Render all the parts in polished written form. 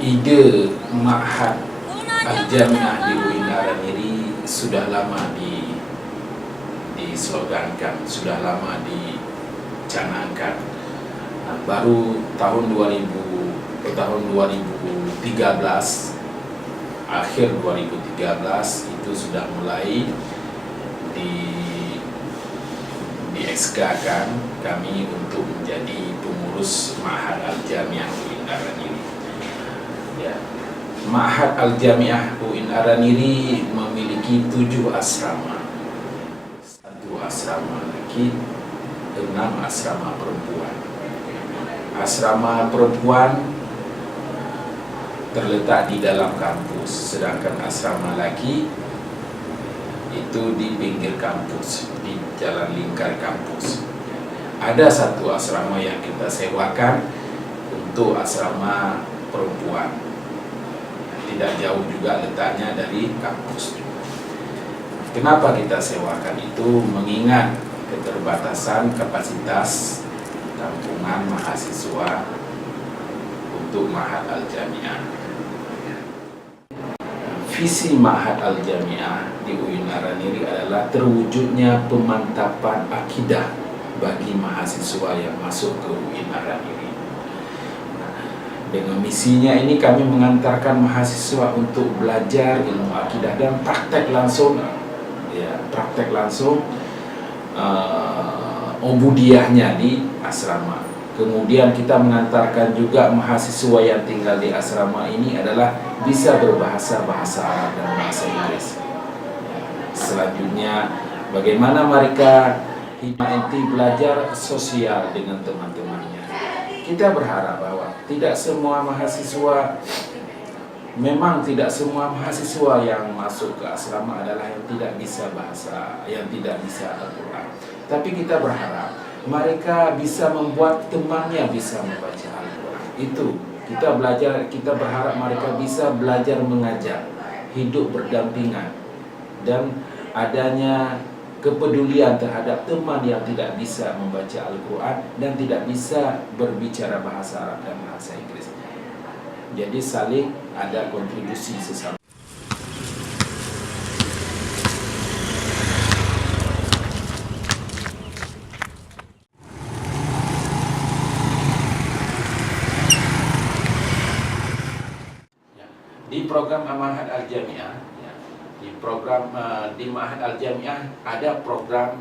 Ide Ma'had Al-Jami'ah di UIN Araniri sudah lama dislogankan, sudah lama dicanangkan. Baru tahun 2013, akhir 2013 itu sudah mulai di SK-kan kami untuk menjadi pengurus Ma'had Al-Jami'ah UIN Araniri. Ya. Ma'had Al-Jami'ah UIN Araniri memiliki 7 asrama, 1 asrama laki, 6 asrama perempuan. Asrama perempuan terletak di dalam kampus, sedangkan asrama laki itu di pinggir kampus, di jalan lingkar kampus. Ada 1 asrama yang kita sewakan untuk asrama perempuan, tidak jauh juga letaknya dari kampus. Kenapa kita sewakan itu? Mengingat keterbatasan kapasitas tampungan mahasiswa untuk Ma'had Al-Jami'ah. Visi Ma'had Al-Jami'ah di UIN Araniri adalah terwujudnya pemantapan akidah bagi mahasiswa yang masuk ke UIN Araniri. Dengan misinya ini kami mengantarkan mahasiswa untuk belajar ilmu akidah dan praktek langsung, ubudiyahnya di asrama. Kemudian kita mengantarkan juga mahasiswa yang tinggal di asrama ini adalah bisa berbahasa Arab dan bahasa Inggris. Selanjutnya, bagaimana mereka belajar sosial dengan teman-temannya. Kita berharap bahwa tidak semua mahasiswa yang masuk ke asrama adalah yang tidak bisa bahasa, yang tidak bisa Al-Quran. Tapi kita berharap mereka bisa membuat temannya bisa membaca Al-Quran. Itu kita berharap mereka bisa belajar mengajar, hidup berdampingan, dan adanya kepedulian terhadap teman yang tidak bisa membaca Al-Quran dan tidak bisa berbicara bahasa Arab dan bahasa Inggris. Jadi saling ada kontribusi sesama. Di program Ma'had Al-Jami'ah, di Ma'had Al-Jami'ah ada program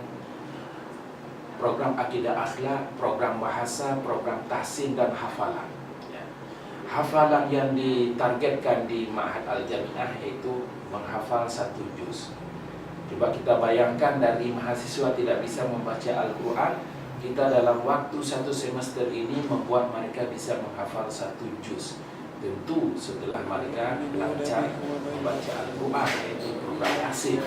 akidah akhlak, program bahasa, program tahsin dan hafalan. Hafalan yang ditargetkan di Ma'had Al-Jami'ah yaitu menghafal 1 juz. Coba kita bayangkan, dari mahasiswa tidak bisa membaca Al-Quran, kita dalam waktu 1 semester ini membuat mereka bisa menghafal 1 juz. Tentu setelah mereka lancar membaca Al-Quran, yaitu program tahsin.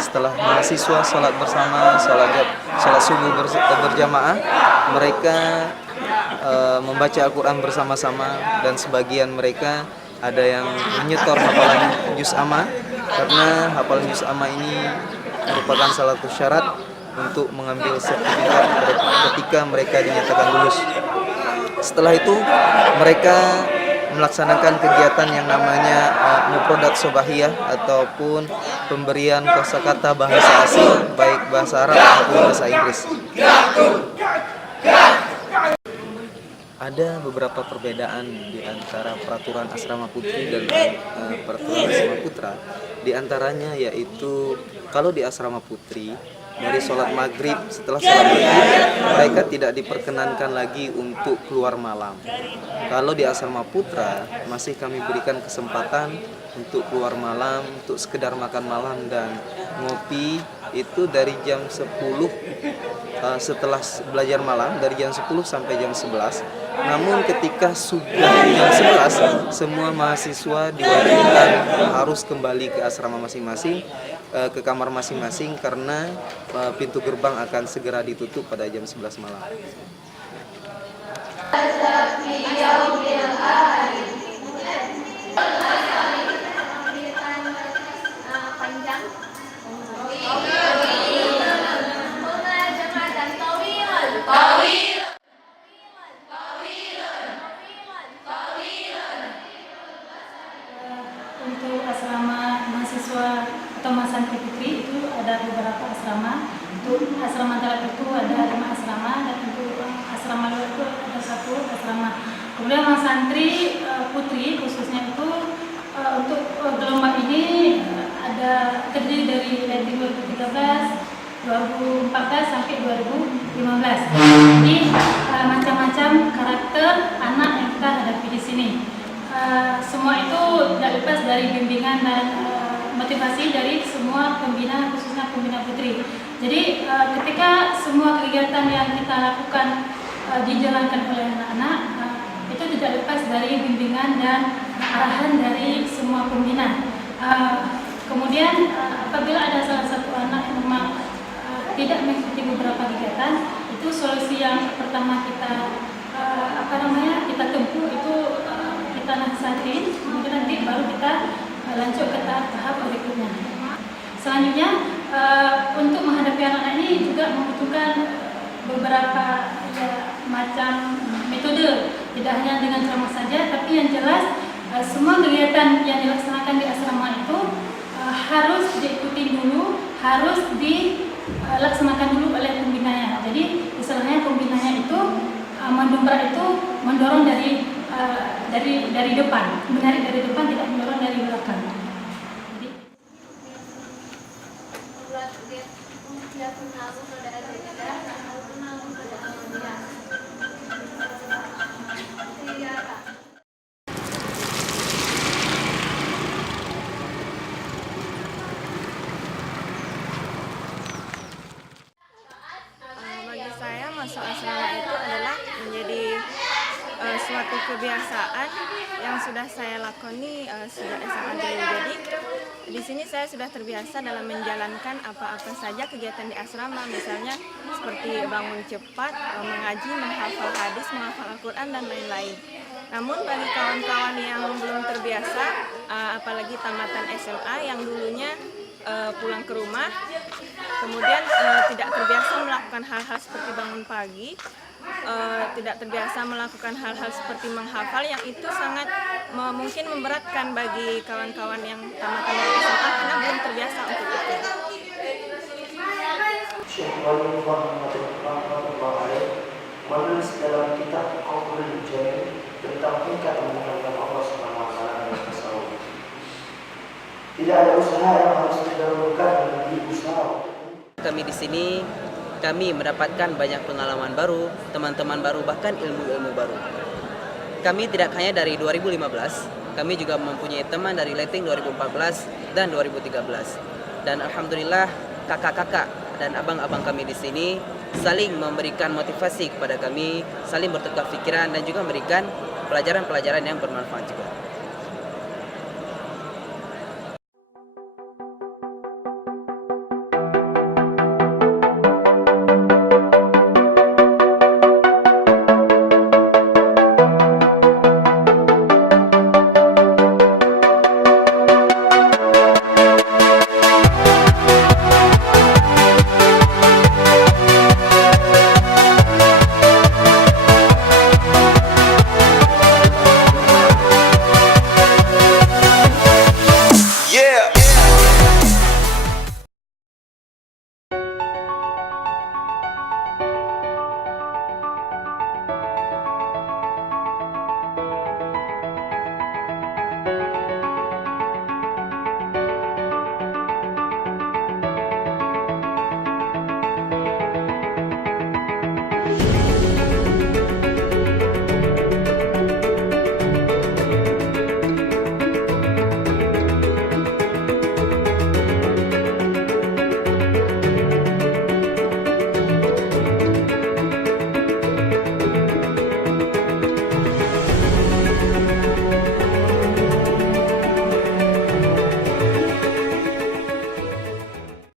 setelah mahasiswa sholat bersama, sholat subuh berjamaah, mereka membaca Al-Quran bersama-sama, dan sebagian mereka ada yang menyetor hafalan juz amma, karena hafalan juz amma ini merupakan salah satu syarat untuk mengambil sertifikat ketika mereka dinyatakan lulus. Setelah itu mereka melaksanakan kegiatan yang namanya mufradat sobahiyah, ataupun pemberian kosakata bahasa asing baik bahasa Arab maupun bahasa Inggris. Ada beberapa perbedaan di antara peraturan asrama putri dan peraturan asrama putra. Di antaranya yaitu kalau di asrama putri, dari sholat maghrib, setelah sholat maghrib mereka tidak diperkenankan lagi untuk keluar malam. Kalau di asrama putra masih kami berikan kesempatan untuk keluar malam, untuk sekedar makan malam dan ngopi, itu dari jam 10 setelah belajar malam, dari jam 10 sampai jam 11. Namun ketika sudah jam 11, semua mahasiswa diwajibkan harus kembali ke asrama masing-masing, ke kamar masing-masing, karena pintu gerbang akan segera ditutup pada jam 11 malam. Untuk asrama mahasiswa atau santri putri itu ada beberapa asrama. Untuk asrama darat itu ada 5 asrama, dan untuk asrama luar itu ada 1 asrama. Kemudian santri putri khususnya itu untuk gelombang ini ada terdiri dari 2013, 2014 sampai 2015. Jadi macam-macam karakter anak yang kita hadapi di sini. Semua itu tidak lepas dari bimbingan dan motivasi dari semua pembina, khususnya pembina putri. Jadi ketika semua kegiatan yang kita lakukan dijalankan oleh anak-anak, itu tidak lepas dari bimbingan dan arahan dari semua pembina. Kemudian apabila ada salah satu anak yang memang tidak mengikuti beberapa kegiatan, itu solusi yang pertama kita kita tempuh itu kita nasihatin, kemudian nanti baru kita lanjut ke tahap berikutnya. Selanjutnya untuk menghadapi anak-anak ini juga membutuhkan beberapa macam metode, tidak hanya dengan ceramah saja, tapi yang jelas semua kegiatan yang dilaksanakan di asrama itu harus diikuti dulu, harus dilaksanakan dulu oleh pembinanya. Jadi istilahnya pembinanya itu mendorong dari depan, menarik dari depan, tidak mendorong dari belakang. Bagi saya masuk asrama itu adalah menjadi suatu kebiasaan yang sudah saya lakoni sejak SMA dulu. Jadi di sini saya sudah terbiasa dalam menjalankan apa-apa saja kegiatan di asrama, misalnya seperti bangun cepat, mengaji, menghafal hadis, menghafal Al-Quran dan lain-lain. Namun bagi kawan-kawan yang belum terbiasa, apalagi tamatan SMA yang dulunya pulang ke rumah, kemudian tidak terbiasa melakukan hal-hal seperti bangun pagi, tidak terbiasa melakukan hal-hal seperti menghafal, yang itu sangat mungkin memberatkan bagi kawan-kawan yang tamatan dari SMA karena belum terbiasa untuk itu. Menulis dalam kitab Qaulul Jami tentang tingkat mengenal Allah Subhanahu wa taala dan tasawuf. Tidak ada usaha yang harus didahulukan bagi usaha. Kami di sini mendapatkan banyak pengalaman baru, teman-teman baru, bahkan ilmu-ilmu baru. Kami tidak hanya dari 2015, kami juga mempunyai teman dari Leting 2014 dan 2013. Dan alhamdulillah kakak-kakak dan abang-abang kami di sini saling memberikan motivasi kepada kami, saling bertukar pikiran dan juga memberikan pelajaran-pelajaran yang bermanfaat juga.